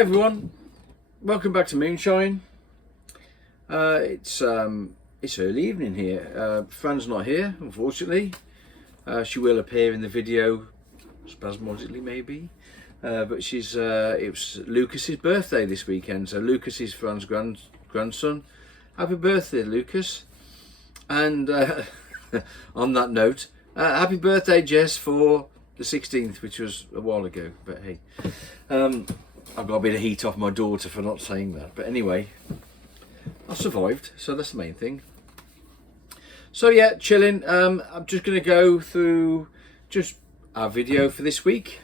Hi everyone, welcome back to Moonshine. It's early evening here. Fran's not here, unfortunately. She will appear in the video spasmodically maybe, but it was Lucas's birthday this weekend, so Lucas is Fran's grandson. Happy birthday, Lucas. And on that note, happy birthday, Jess, for the 16th, which was a while ago, but hey. I've got a bit of heat off my daughter for not saying that, but anyway, I survived, so that's the main thing. So yeah, chilling. I'm just going to go through just our video for this week,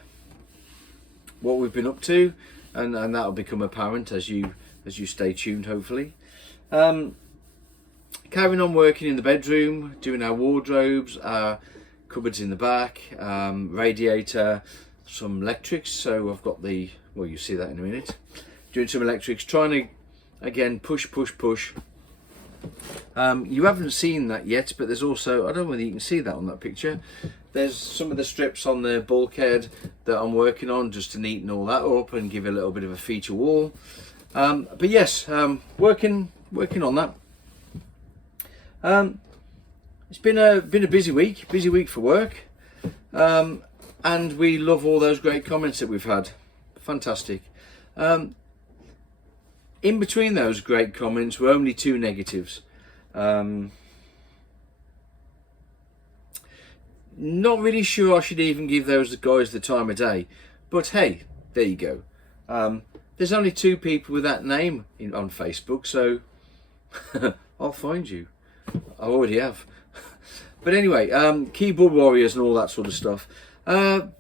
what we've been up to, and that'll become apparent as you stay tuned, hopefully. Carrying on working in the bedroom, doing our wardrobes, our cupboards in the back, radiator, some electrics. So I've got the, well, you see that in a minute, doing some electrics, trying to again push. You haven't seen that yet, but there's also, I don't know whether you can see that on that picture, there's some of the strips on the bulkhead that I'm working on just to neaten all that up and give it a little bit of a feature wall. But yes, working on that. It's been a busy week for work, and we love all those great comments that we've had. Fantastic. In between those great comments were only 2 negatives. Not really sure I should even give those guys the time of day, but hey, there you go. There's only 2 people with that name on Facebook, so I'll find you. I already have. But anyway, keyboard warriors and all that sort of stuff.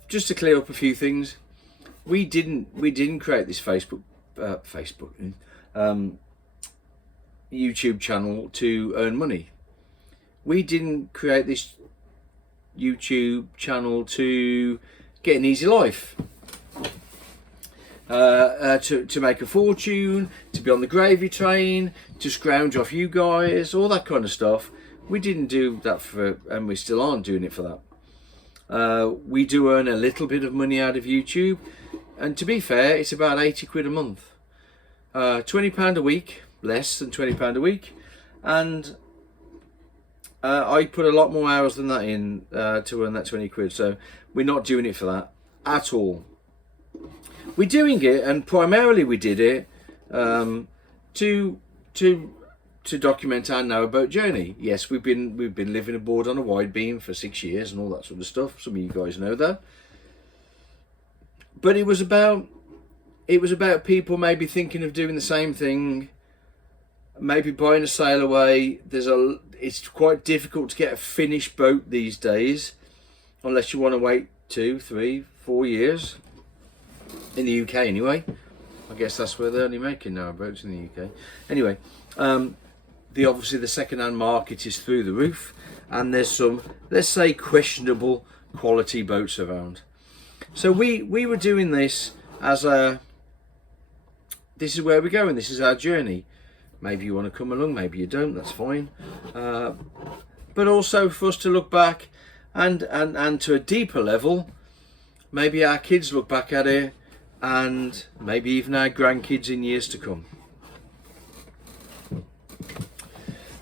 Just to clear up a few things, we didn't create this YouTube channel to earn money. We didn't create this YouTube channel to get an easy life, to make a fortune, to be on the gravy train, to scrounge off you guys, all that kind of stuff. We didn't do that for, and we still aren't doing it for that. We do earn a little bit of money out of YouTube, and to be fair, it's about 80 quid a month. £20 a week, less than £20 a week, and I put a lot more hours than that in to earn that 20 quid, so we're not doing it for that at all. We're doing it, and primarily we did it to document our narrowboat journey. Yes, we've been living aboard on a wide beam for 6 years and all that sort of stuff. Some of you guys know that. But it was about people maybe thinking of doing the same thing, maybe buying a sail away. It's quite difficult to get a finished boat these days, unless you want to wait 2, 3, 4 years. In the UK anyway. I guess that's where they're only making narrowboats, in the UK. Anyway, obviously the second-hand market is through the roof, and there's some, let's say, questionable quality boats around. So we were doing this as this is where we're going, this is our journey. Maybe you want to come along, maybe you don't, that's fine. But also for us to look back and to a deeper level, maybe our kids look back at it, and maybe even our grandkids in years to come.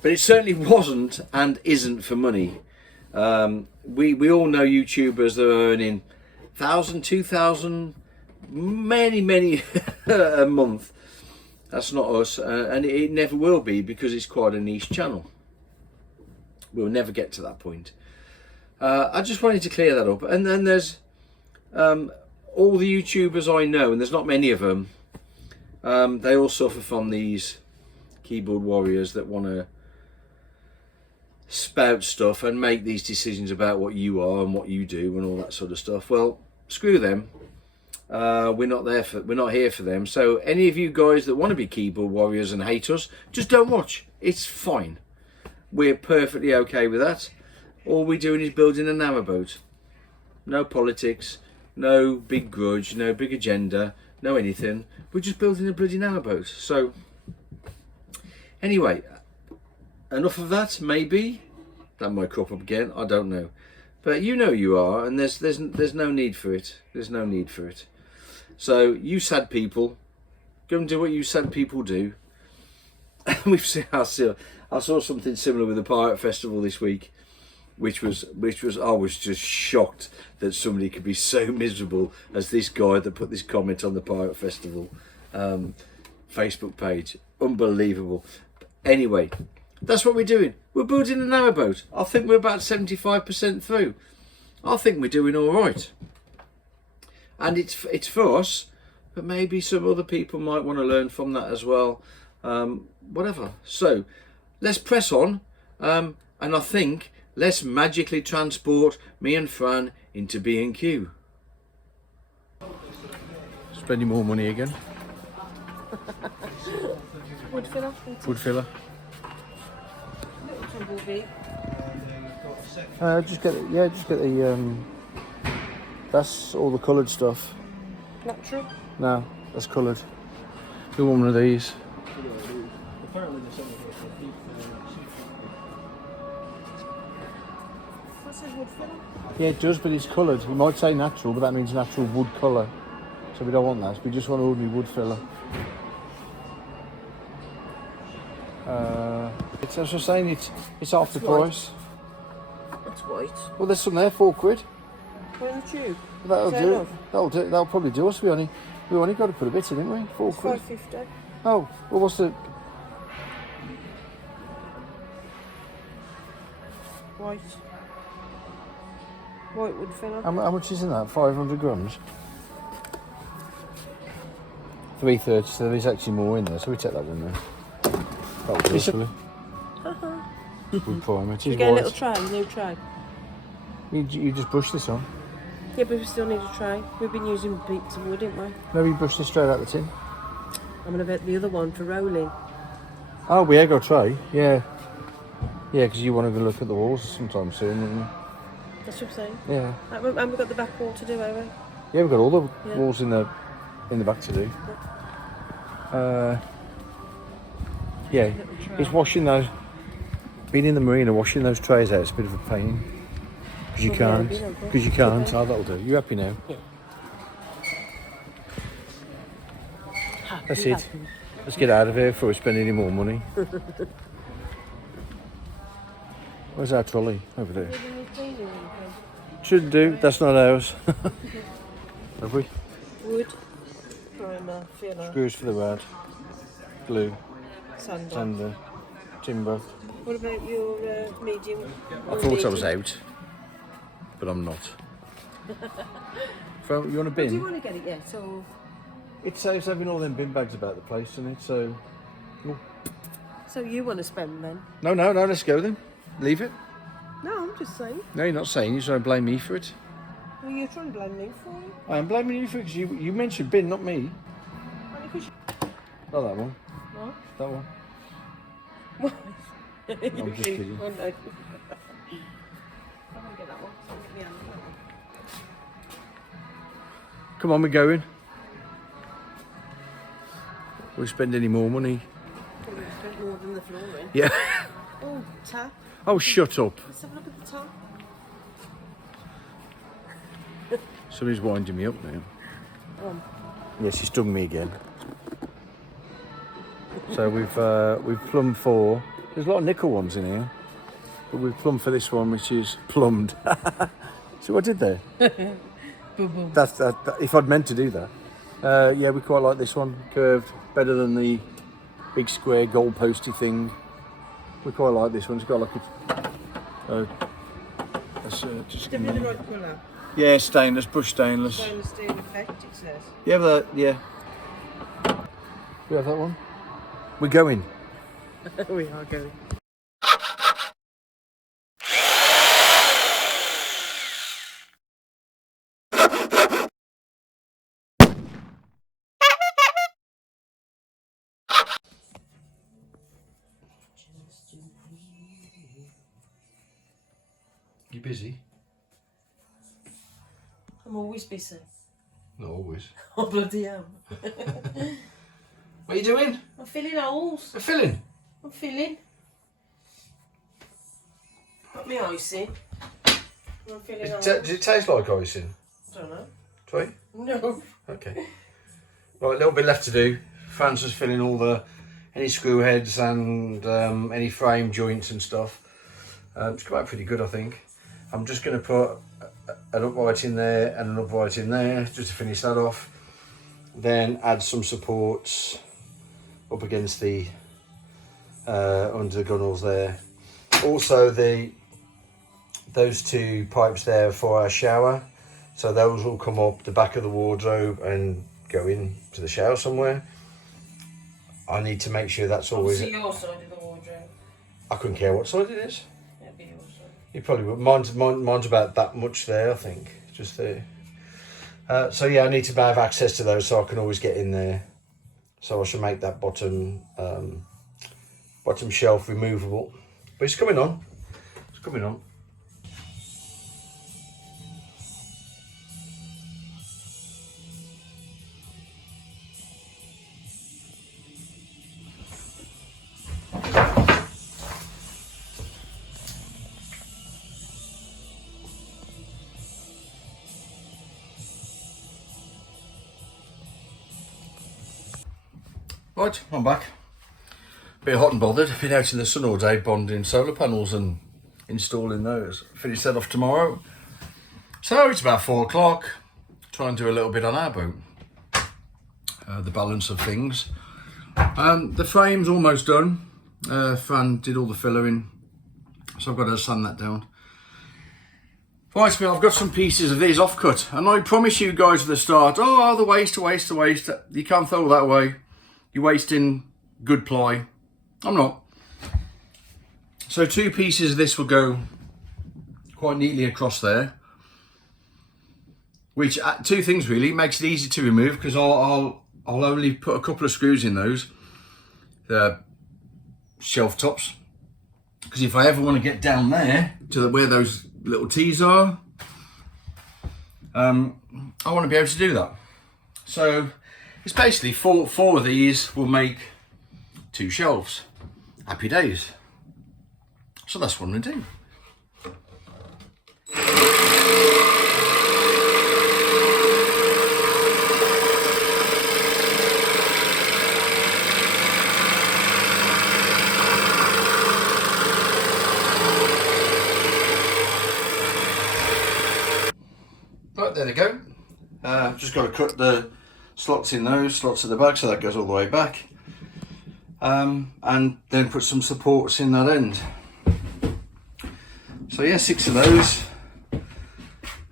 But it certainly wasn't and isn't for money. We all know YouTubers that are earning 1,000, 2,000, many a month. That's not us, and it never will be, because it's quite a niche channel. We'll never get to that point. I just wanted to clear that up. And then there's all the YouTubers I know, and there's not many of them, they all suffer from these keyboard warriors that want to spout stuff and make these decisions about what you are and what you do and all that sort of stuff. Well, screw them. We're not here for them. So any of you guys that want to be keyboard warriors and hate us, just don't watch. It's fine. We're perfectly okay with that. All we're doing is building a narrowboat. No politics, no big grudge, no big agenda, no anything. We're just building a bloody narrowboat. So anyway, enough of that. Maybe that might crop up again, I don't know, but you know you are, and there's no need for it. There's no need for it. So you sad people, Go and do what you said people do. We've seen. I saw something similar with the Pirate Festival this week, which was I was just shocked that somebody could be so miserable as this guy that put this comment on the Pirate Festival Facebook page. Unbelievable. Anyway, that's what we're doing. We're building a narrowboat. I think we're about 75% through. I think we're doing all right. And it's for us, but maybe some other people might want to learn from that as well. Whatever. So let's press on, and I think let's magically transport me and Fran into B&Q. Spending more money again. Wood filler. Wood filler. Little tumblebee. Just get the that's all the coloured stuff. Natural. No, that's coloured. Do one of these. That says wood filler. Yeah, it does, but it's coloured. You might say natural, but that means natural wood colour. So we don't want that. We just want ordinary wood filler. It's as I was saying, it's half the price. That's white. Well, there's some there, £4. Why in the tube? That'll Is that do. enough? That'll probably do us. We only got to put a bit in, didn't we? £4. $5.50. Oh, well, what's the? White. White wood filler. How much is in that? 500 grams. 330. So there is actually more in there. So we take that in there. That'll do us, will it? Wood primer. You get a little tray, new tray. You just brush this on. Yeah, but we still need a tray. We've been using bits of wood, didn't we? No, you brush this straight out the tin. I'm going to get the other one for rolling. Oh, we have got a tray. Yeah. Yeah, because you want to go look at the walls sometime soon, don't you? That's what I'm saying. Yeah. And we've got the back wall to do, haven't we? Yeah, we've got all the walls in the back to do. Yeah, it's washing those. Being in the marina, washing those trays out, it's a bit of a pain. Because you can't. Because you can't. Oh, that'll do. You happy now? Yeah. That's it. Let's get out of here before we spend any more money. Where's our trolley? Over there. Should do. That's not ours. Have we? Wood, primer, filler, Screws for the rad. Glue. sander. Timber. What about your medium? I thought I was out, but I'm not. So, you want a bin? Do you want to get it yet? Or... It saves having all them bin bags about the place, doesn't it? So. Oh. So you want to spend then? No, let's go then. Leave it. No, I'm just saying. No, you're not saying. You're trying to blame me for it. Well, you're trying to blame me for it. I am blaming you for it because you mentioned bin, not me. Not that one. What? That one. What? I'm just kidding. Oh, no. I won't get that one. I'll get the hand. Come on, we're going. We'll spend any more money. Probably spent more than the flooring. Yeah. Oh, tap. Oh, shut up. Let's have a look at the tap. Somebody's winding me up now. One. Yeah, she stung me again. So we've plumbed for. There's a lot of nickel ones in here, but we've plumbed for this one, which is plumbed. See what I did there? Boom, boom. That's if I'd meant to do that. Yeah, we quite like this one, curved, better than the big square goalposty thing. We quite like this one. It's got like a. Just. Give me the right colour. Yeah, stainless, brushed stainless. Stainless steel effect, it says. Yeah, but yeah. We have that one. We're going. We are going. You busy? I'm always busy. Not always. I bloody am. What are you doing? I'm filling holes. I'm filling. I'm filling. Got my ice in. I'm filling holes. Does it taste like icing? I don't know. Try? No. Okay. Right, a little bit left to do. Fran's just filling all any screw heads and any frame joints and stuff. It's come out pretty good, I think. I'm just going to put an upright in there and an upright in there just to finish that off. Then add some supports up against the under the gunnels there. Also those two pipes there for our shower, so those will come up the back of the wardrobe and go into the shower somewhere. I need to make sure that's always your side of the wardrobe. I couldn't care what side it is. It'd be your side. You probably would. Mine's about that much there, I think, just there. So yeah, I need to have access to those so I can always get in there. So I should make that bottom shelf removable. But it's coming on. It's coming on. Right, I'm back. Bit hot and bothered. Been out in the sun all day bonding solar panels and installing those. Finish that off tomorrow. So it's about 4 o'clock. Try and do a little bit on our boat. The balance of things. The frame's almost done. Fran did all the fillering, so I've got to sand that down. Right, I've got some pieces of these off-cut, and I promise you guys at the start, oh, the waste. You can't throw that away. You're wasting good ply. I'm not. So 2 pieces of this will go quite neatly across there. Which 2 things really makes it easy to remove, because I'll only put a couple of screws in those shelf tops. Because if I ever want to get down there to where those little T's are, I want to be able to do that. So it's basically four of these will make 2 shelves. Happy days. So that's what I'm gonna do. Right, there they go. Just got to cut the slots in those, slots at the back, so that goes all the way back. And then put some supports in that end. So yeah, 6 of those,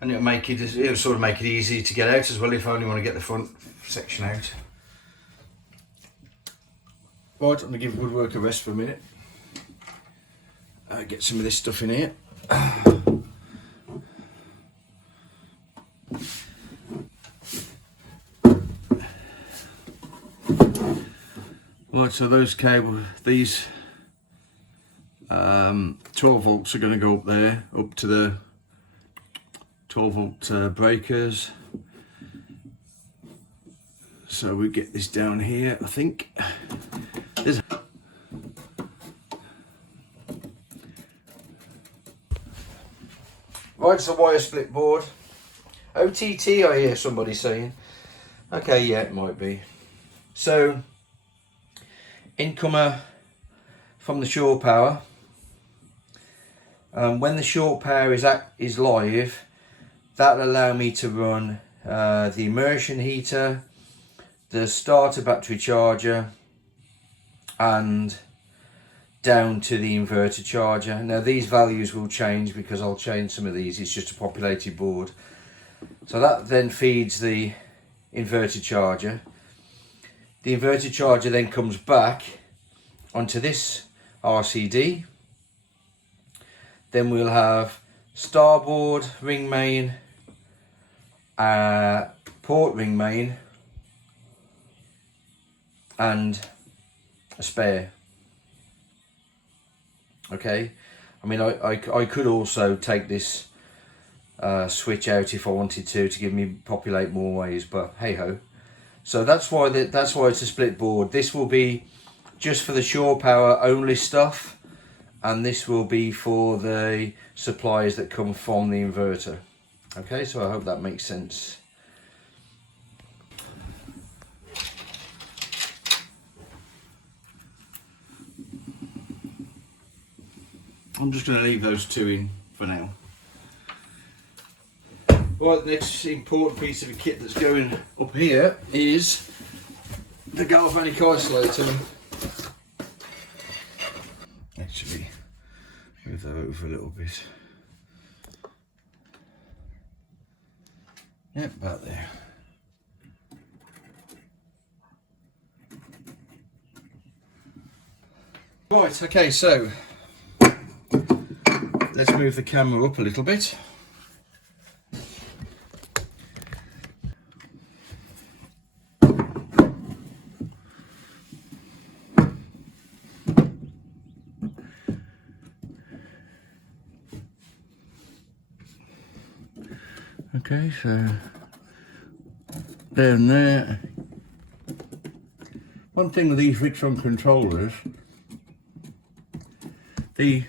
and it'll sort of make it easy to get out as well if I only want to get the front section out. Right, I'm gonna give woodwork a rest for a minute. Get some of this stuff in here. Right, so those cables, these 12 volts are going to go up there, up to the 12 volt breakers. So we get this down here, I think. Right, it's a wire split board. OTT, I hear somebody saying. Okay, yeah, it might be. So incomer from the shore power. When the shore power is live, that'll allow me to run the immersion heater, the starter battery charger, and down to the inverter charger. Now these values will change because I'll change some of these. It's just a populated board. So that then feeds the inverter charger. The inverter charger then comes back onto this RCD. Then we'll have starboard ring main, port ring main, and a spare. Okay, I mean I could also take this switch out if I wanted to give me populate more ways, but hey ho. So that's why it's a split board. This will be just for the shore power only stuff, and this will be for the supplies that come from the inverter. Okay, so I hope that makes sense. I'm just going to leave those two in for now. Right, the next important piece of kit that's going up here is the galvanic isolator. Actually, move that over a little bit. Yep, about there. Right, okay, so let's move the camera up a little bit. Okay, so down there. One thing with these Victron controllers, the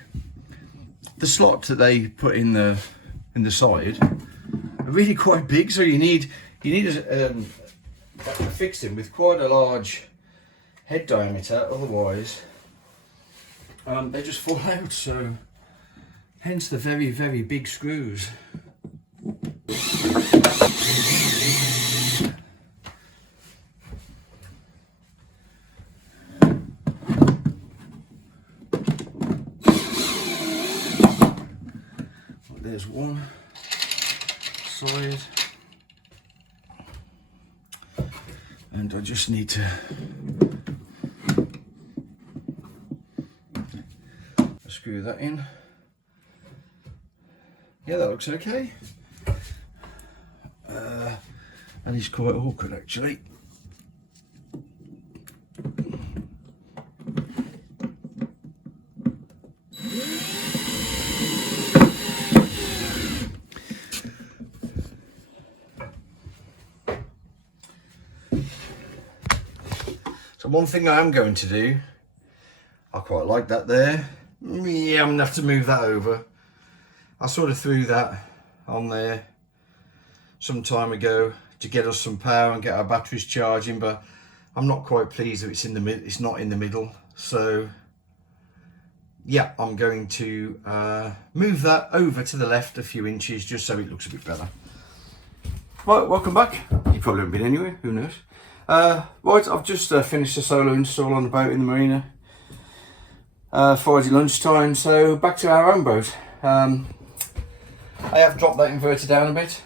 slots that they put in the side are really quite big, so you need a fixing with quite a large head diameter, otherwise they just fall out. So hence the very, very big screws. There's one side, and I just need to screw that in. Yeah, that looks okay. That is quite awkward actually. So one thing I am going to do, I quite like that there. Yeah, I'm gonna have to move that over. I sort of threw that on there some time ago to get us some power and get our batteries charging, but I'm not quite pleased that it's in the mid. It's not in the middle. So yeah, I'm going to move that over to the left a few inches just so it looks a bit better. Right, welcome back. You probably haven't been anywhere. Who knows? Right, I've just finished the solar install on the boat in the marina. Friday lunchtime, so back to our own boat. I have dropped that inverter down a bit,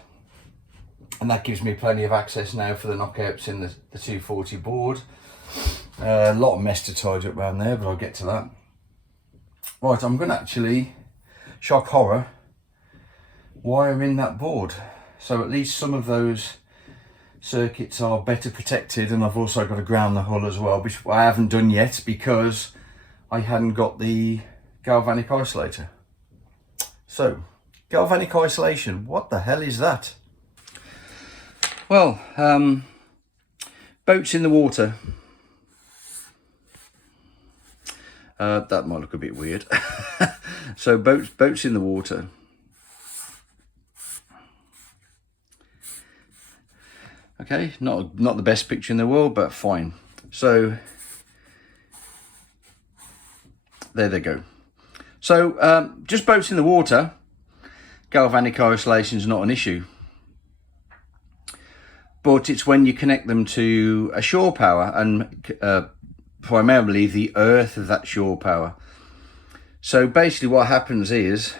and that gives me plenty of access now for the knockouts in the 240 board. A lot of mess to tidy up around there, but I'll get to that. Right, I'm going to actually, shock horror, wire in that board. So at least some of those circuits are better protected, and I've also got to ground the hull as well, which I haven't done yet because I hadn't got the galvanic isolator. So, galvanic isolation, what the hell is that? Well, boats in the water. That might look a bit weird. So boats in the water. Okay, not the best picture in the world, but fine. So there they go. So just boats in the water, galvanic isolation is not an issue. But it's when you connect them to a shore power, and primarily the earth of that shore power. So basically what happens is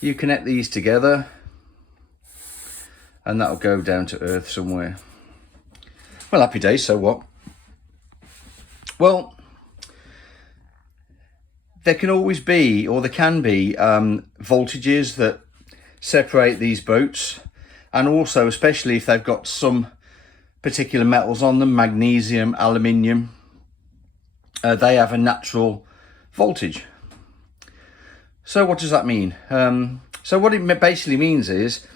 you connect these together and that'll go down to earth somewhere. Well, happy days, so what? Well, there can always be, or there can be, voltages that separate these boats, and also especially if they've got some particular metals on them, magnesium, aluminium, they have a natural voltage. So what does that mean? So what it basically means is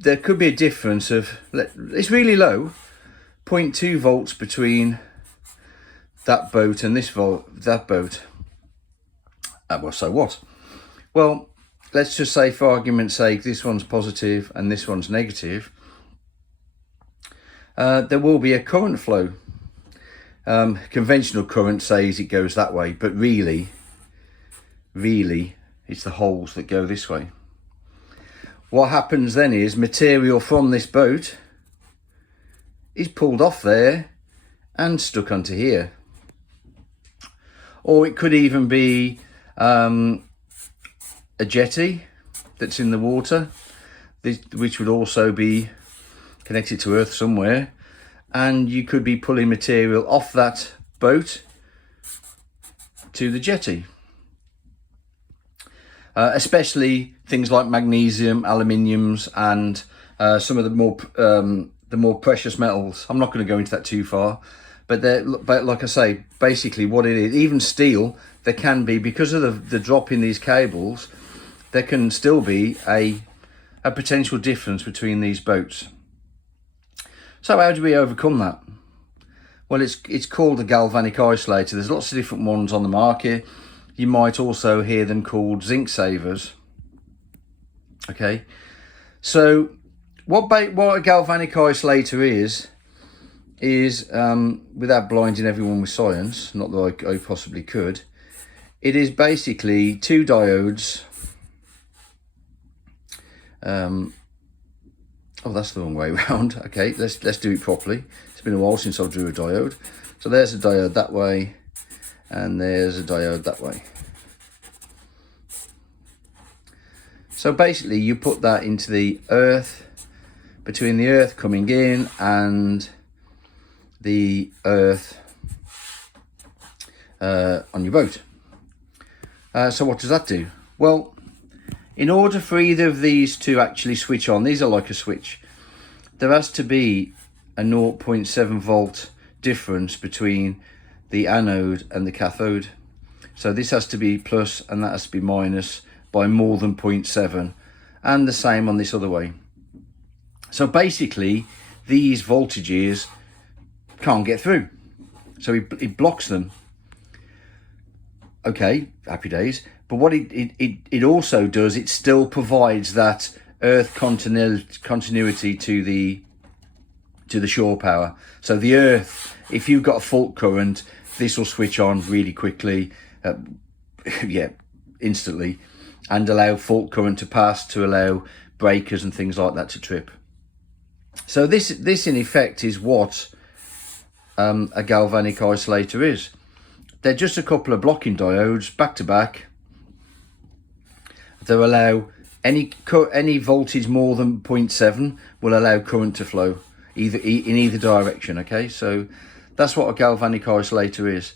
there could be a difference of, it's really low, 0.2 volts between that boat and that boat. Well, so what? Well, let's just say for argument's sake, this one's positive and this one's negative. There will be a current flow. Conventional current says it goes that way, but really really it's the holes that go this way. What happens then is material from this boat is pulled off there and stuck onto here. Or it could even be a jetty that's in the water, which would also be connected to earth somewhere, and you could be pulling material off that boat to the jetty. Especially things like magnesium, aluminiums, and some of the more precious metals. I'm not going to go into that too far, but like I say, basically what it is, even steel, there can be, because of the drop in these cables, there can still be a potential difference between these boats. So how do we overcome that? Well, it's called a galvanic isolator. There's lots of different ones on the market. You might also hear them called zinc savers. Okay, so what a galvanic isolator is without blinding everyone with science, not that I possibly could, it is basically two diodes. Oh, that's the wrong way around. Okay, let's do it properly. It's been a while since I drew a diode. So there's a diode that way, and there's a diode that way. So basically you put that into the earth, between the earth coming in and the earth on your boat. So what does that do? Well, in order for either of these to actually switch on, these are like a switch, there has to be a 0.7 volt difference between the anode and the cathode. So this has to be plus and that has to be minus by more than 0.7, and the same on this other way. So basically these voltages can't get through, so it blocks them. Okay, happy days. But what it also does, it still provides that earth continuity to the shore power. So the earth, if you've got a fault current, this will switch on really quickly, yeah, instantly, and allow fault current to pass, to allow breakers and things like that to trip. So this in effect is what a galvanic isolator is. They're just a couple of blocking diodes back to back. They allow any voltage more than 0.7 will allow current to flow in either direction. Okay, so that's what a galvanic isolator is.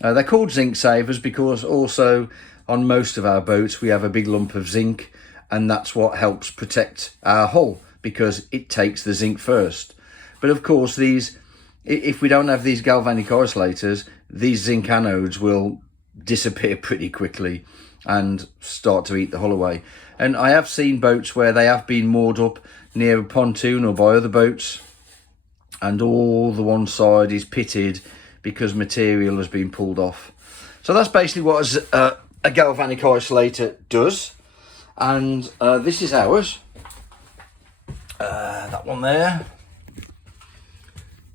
They're called zinc savers because also on most of our boats we have a big lump of zinc, and that's what helps protect our hull because it takes the zinc first. But of course, if we don't have these galvanic isolators, these zinc anodes will disappear pretty quickly and start to eat the hull away. And I have seen boats where they have been moored up near a pontoon or by other boats, and all the one side is pitted because material has been pulled off. So that's basically what a galvanic isolator does. And this is ours. That one there.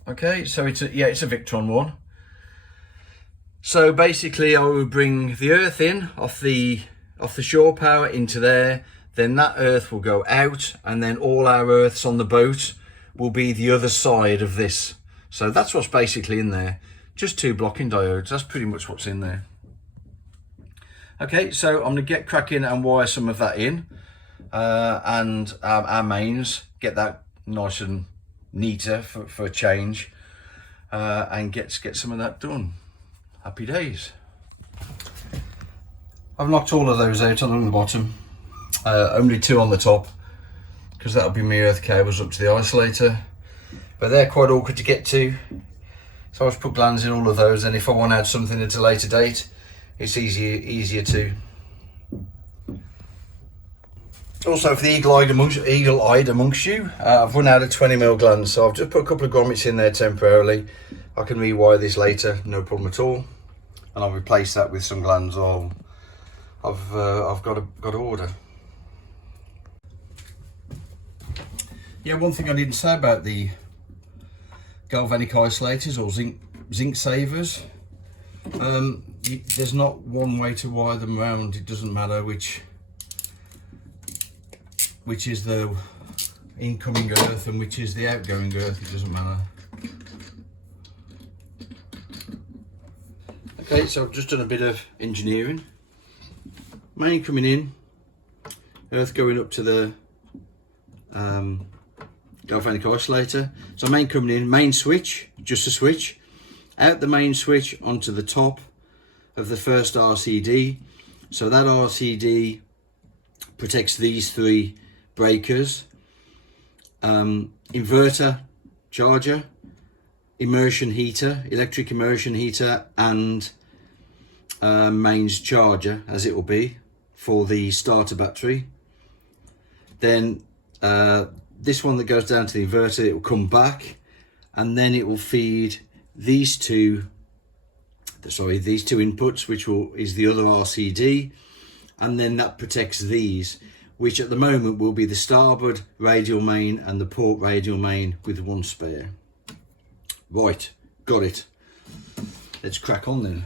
Okay, so it's a Victron one. So basically I would bring the earth in off the shore power into there, then that earth will go out, and then all our earths on the boat will be the other side of this. So that's what's basically in there. Just two blocking diodes, that's pretty much what's in there. Okay, so I'm gonna get cracking and wire some of that in, and our mains, get that nice and neater for a change, and get some of that done. Happy days. I've knocked all of those out on the bottom, only two on the top, because that'll be my earth cables up to the isolator, but they're quite awkward to get to, so I've put glands in all of those, and if I want to add something at a later date, it's easier to. Also, for the eagle-eyed amongst you, I've run out of 20mm glands, so I've just put a couple of grommets in there temporarily. I can rewire this later, no problem at all, and I'll replace that with some glands I've got to order. Yeah, one thing I didn't say about the galvanic isolators or zinc savers, there's not one way to wire them round. It doesn't matter which is the incoming earth and which is the outgoing earth. It doesn't matter. Okay, so I've just done a bit of engineering. Main coming in, earth going up to the galvanic isolator. So main coming in, main switch, just a switch, out the main switch onto the top of the first RCD. So that RCD protects these three breakers, inverter, charger, immersion heater, electric immersion heater, and mains charger, as it will be for the starter battery. Then this one that goes down to the inverter, it will come back, and then it will feed these two inputs, which is the other RCD, and then that protects these, which at the moment will be the starboard radial main and the port radial main with one spare. Right, got it. Let's crack on then.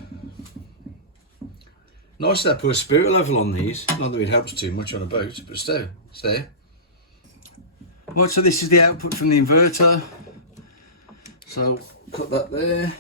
Nice that I put a spirit level on these. Not that it helps too much on a boat, but still, it's there. Right, so this is the output from the inverter. So put that there.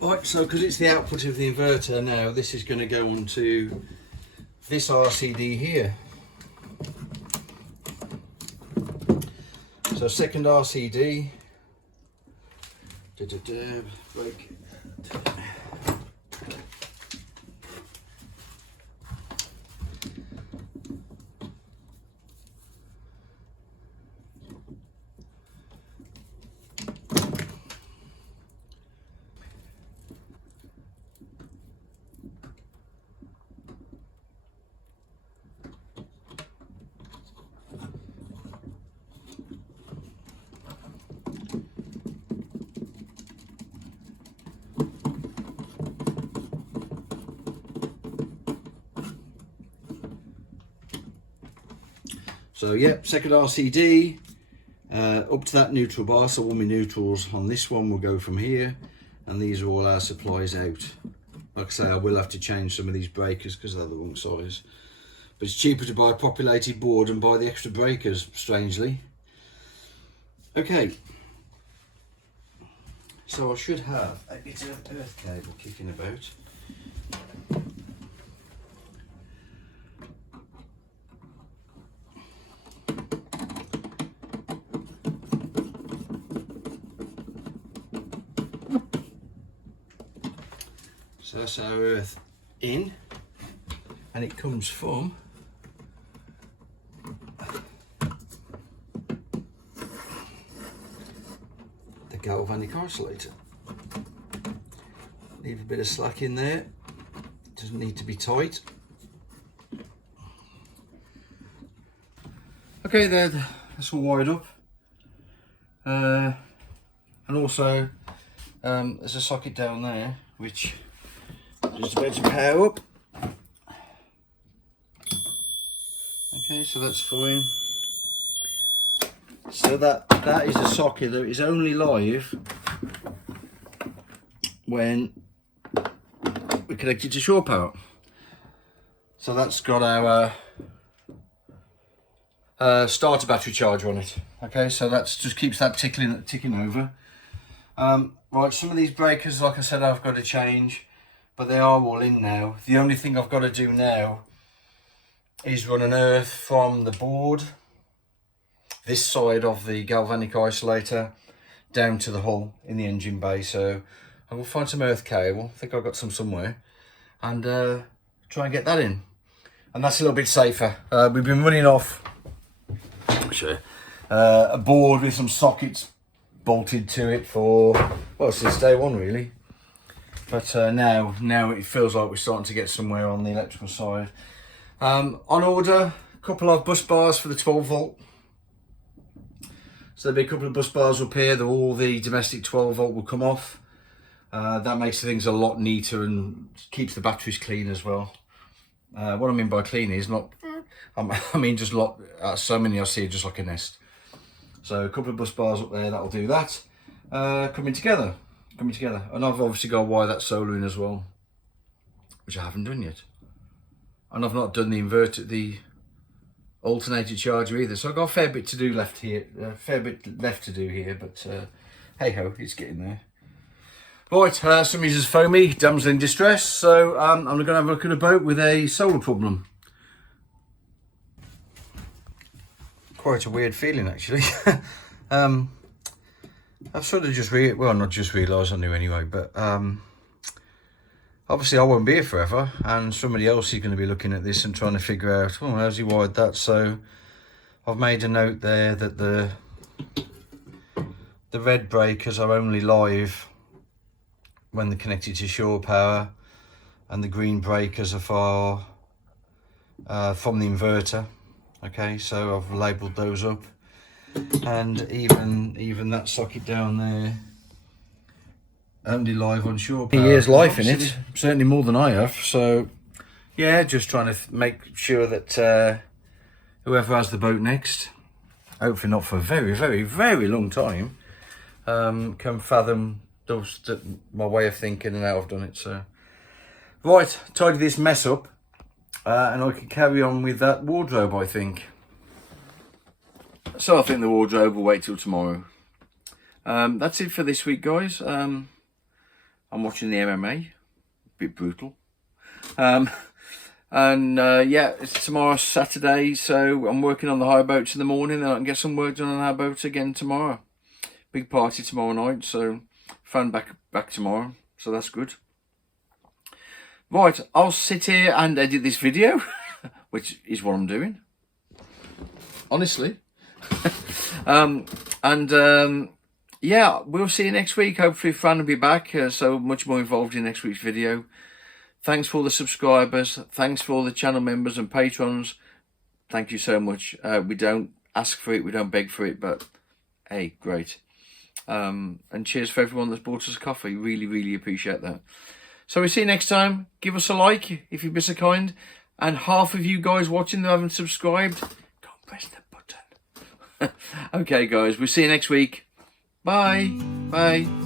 Right, so because it's the output of the inverter now, this is going to go onto this RCD here. So second RCD, break. So yep, second RCD up to that neutral bar. So all my neutrals on this one will go from here, and these are all our supplies out. Like I say, I will have to change some of these breakers because they're the wrong size, but it's cheaper to buy a populated board and buy the extra breakers, strangely. Okay, so I should have a bit of earth cable kicking about. So that's our earth in, and it comes from the galvanic isolator. Leave a bit of slack in there, doesn't need to be tight. Okay, there, that's all wired up, and also there's a socket down there which just about to power up. Okay, so that's fine. So that is a socket that is only live when we connect it to shore power. So that's got our starter battery charger on it. Okay, so that's just keeps that ticking over. Right, some of these breakers, like I said, I've got to change, but they are all in now. The only thing I've got to do now is run an earth from the board, this side of the galvanic isolator, down to the hull in the engine bay. So I will find some earth cable, I think I've got some somewhere, and try and get that in. And that's a little bit safer. We've been running off, sure. a board with some sockets bolted to it for, well, since day one really. But now it feels like we're starting to get somewhere on the electrical side. On order, a couple of bus bars for the 12 volt. So there'll be a couple of bus bars up here, all the domestic 12 volt will come off. That makes things a lot neater and keeps the batteries clean as well. What I mean by clean is not, I mean just lot, so many I see just like a nest. So a couple of bus bars up there, that'll do that. Coming together. And I've obviously got to wire that solar in as well, which I haven't done yet. And I've not done the inverter, the alternator charger either. So I've got a fair bit to do left here, but hey ho, it's getting there. Right, somebody just phoned me, damsel in distress, so I'm going to have a look at a boat with a solar problem. Quite a weird feeling actually. I've sort of just not just realised, I knew anyway, but obviously I won't be here forever, and somebody else is going to be looking at this and trying to figure out, oh, how's he wired that? So I've made a note there that the red breakers are only live when they're connected to shore power, and the green breakers are from the inverter. Okay, so I've labelled those up, and even that socket down there, only live on shore power. He has life in it, certainly more than I have. So yeah, just trying to make sure that whoever has the boat next, hopefully not for a very, very, very long time, can fathom my way of thinking and how I've done it. So right, tidy this mess up, and I can carry on with that wardrobe, I think. So I think the wardrobe will wait till tomorrow. That's it for this week, guys. I'm watching the MMA, a bit brutal. And yeah, it's tomorrow, Saturday, so I'm working on the high boats in the morning, and I can get some work done on our boats again tomorrow. Big party tomorrow night, so fun back tomorrow, so that's good. Right, I'll sit here and edit this video, which is what I'm doing, honestly. Yeah, we'll see you next week. Hopefully Fran will be back, so much more involved in next week's video. Thanks for all the subscribers, thanks for all the channel members and patrons. Thank you so much. We don't ask for it, we don't beg for it, but hey, great. And cheers for everyone that's bought us a coffee. Really, really appreciate that. So we'll see you next time. Give us a like if you'd be so kind. And half of you guys watching that haven't subscribed, go and press the button. Okay guys, we'll see you next week. Bye. Bye.